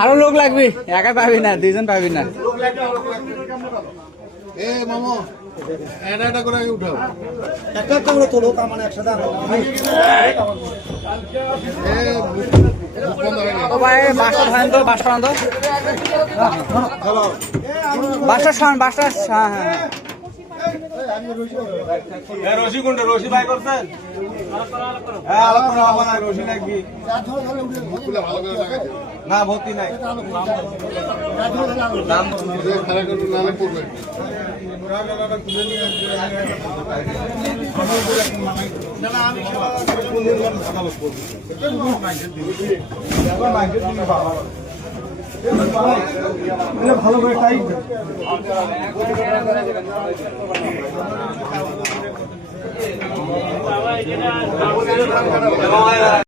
আরো লোক লাগবে, একা পাবি না, দুইজন পাবি না। এ মামা এটা করে আগে উঠাও, একটা করে তোলো, তার মানে একসাথে বাসটা ধরেন তো, বাসটা আনতো, বাসটা সমান, বাসটা। হ্যাঁ হ্যাঁ রশি কোনটা? রশি ভাই করছেন? হ্যাঁ, আলাদা হবে না, রশি লাগবে না, ভর্তি নাই। দাম খারাপ করে নালে পড়বে। ভালো করে টাইট